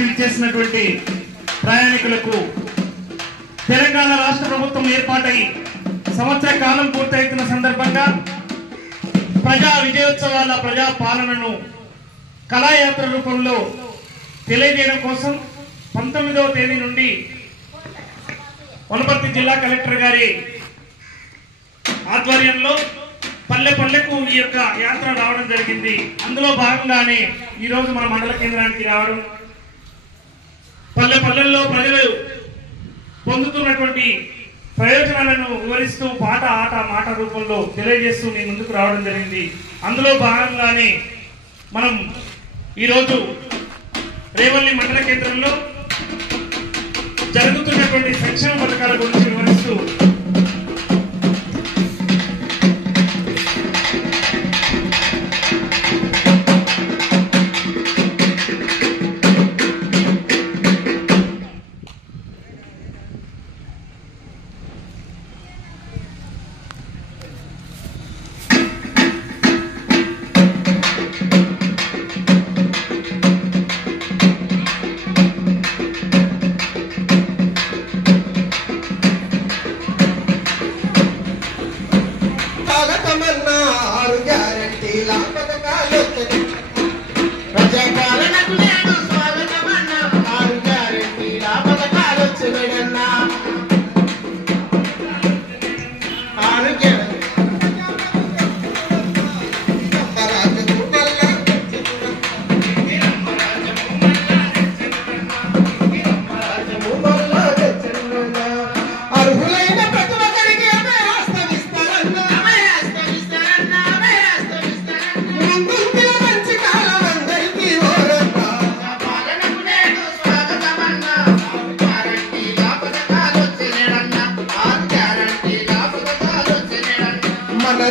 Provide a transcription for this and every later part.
కార్యక్రమానికి విచ్చేసినటువంటి ప్రయాణికులకు తెలంగాణ రాష్ట్ర ప్రభుత్వం ఏర్పాటై సంవత్సర కాలం పూర్తవుతున్న సందర్భంగా ప్రజా విజయోత్సవాల ప్రజా పాలనను కళాయాత్ర రూపంలో తెలియజేయడం కోసం 19వ తేదీ నుండి వనపర్తి జిల్లా కలెక్టర్ గారి ఆధ్వర్యంలో పల్లె పల్లెకు ఈ యొక్క యాత్ర రావడం జరిగింది. అందులో భాగంగానే ఈరోజు మన మండల కేంద్రానికి రావడం, పల్లె పల్లెల్లో ప్రజలు పొందుతున్నటువంటి ప్రయోజనాలను వివరిస్తూ పాట ఆట మాట రూపంలో తెలియజేస్తూ మీ ముందుకు రావడం జరిగింది. అందులో భాగంగానే మనం ఈరోజు రేవల్లి మండల కేంద్రంలో జరుగుతున్నటువంటి సంక్షేమ పథకాల గురించి వివరిస్తూ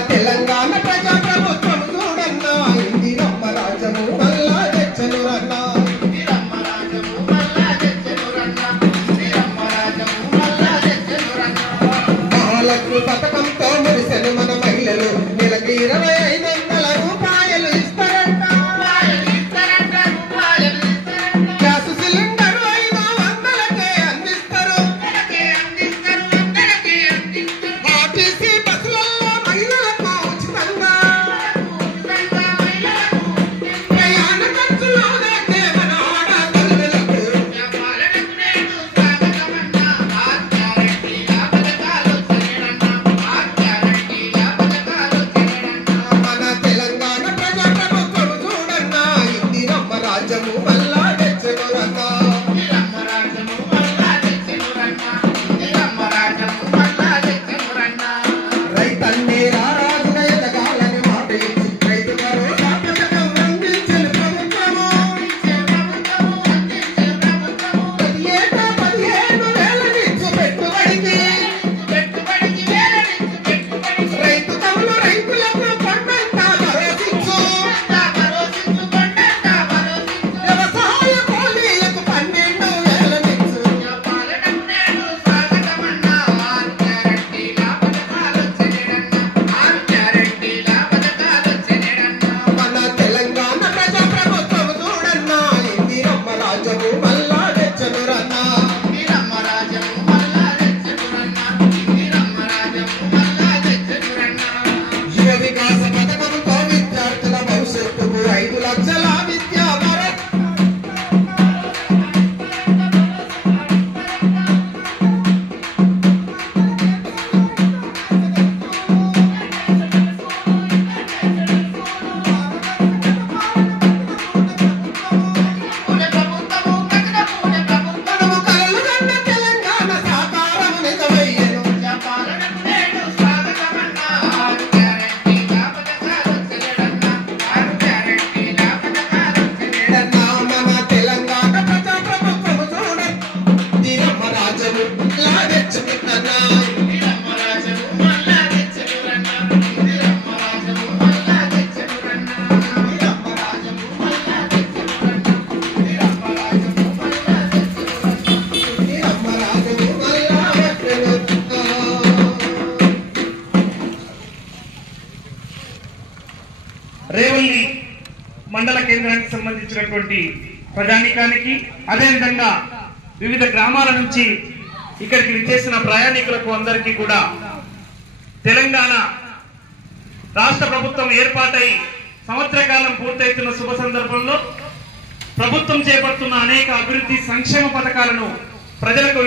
తెలంగాణ ప్రజా ప్రభుత్వం చూడన్నా ఇందిరమ్మ రాజము మల్లా తెచ్చను రన్నా మహాలక్ష్మి పథకంతో మురిసెను మన మహిళలు నెలకి 2500 రూపాయలు ఇస్తారంట. గ్యాస్ సిలిండర్ 500కే అందిస్తారు. ఆర్టీసీ బస్సులలో మహిళలకు ఉచితంగా ప్రయాణ ఖర్చులు దక్కే మన ఆడపిల్లలకు. మన తెలంగాణ ప్రజా ప్రభుత్వం చూడన్నా ఇందిరమ్మ రాజ్యము మల్లా తెచ్చను రన్నా. రైతన్నే రారాజుగా ఎదగాలని మాట ఇచ్చి రైతు భరోసా పథకం అందించని ప్రభుత్వము. ప్రతి ఏటా 15,000 ఇచ్చు పెట్టుబడికి రైతు కవులు రైతులకు పంటంతా భరోసిచ్చు. వ్యవసాయ కూలీలకు 12,000 ఇచ్చు. మన తెలంగాణ ప్రజా ప్రభుత్వం చూడన్నా ఇందిరమ్మ రాజ్యము మల్లా తెచ్చను రన్నా. యువ వికాస పథకంతో విద్యార్థుల భవిష్యత్తుకు 5 లక్షల విద్యా భారత్. మనము కలలు కన్న తెలంగాణ సాకారం నిజమయ్యెను. ఎడన్నా మన తెలంగాణ ప్రజా ప్రభుత్వం చూడ ఇందిరమ్మ రాజ్యము మల్లా తెచ్చుకున్నా. ఇందిరమ్మ రాజ్యము మల్లా తెచ్చుకున్నా. రేవల్లి మండల కేంద్రానికి సంబంధించినటువంటి ప్రజానీకానికి, అదేవిధంగా వివిధ గ్రామాల నుంచి ఇక్కడికి విచ్చేసిన ప్రయాణికులకు అందరికీ కూడా తెలంగాణ రాష్ట్ర ప్రభుత్వం ఏర్పాటై సంవత్సర కాలం పూర్తవుతున్న శుభ సందర్భంలో ప్రభుత్వం చేపడుతున్న అనేక అభివృద్ధి సంక్షేమ పథకాలను ప్రజలకు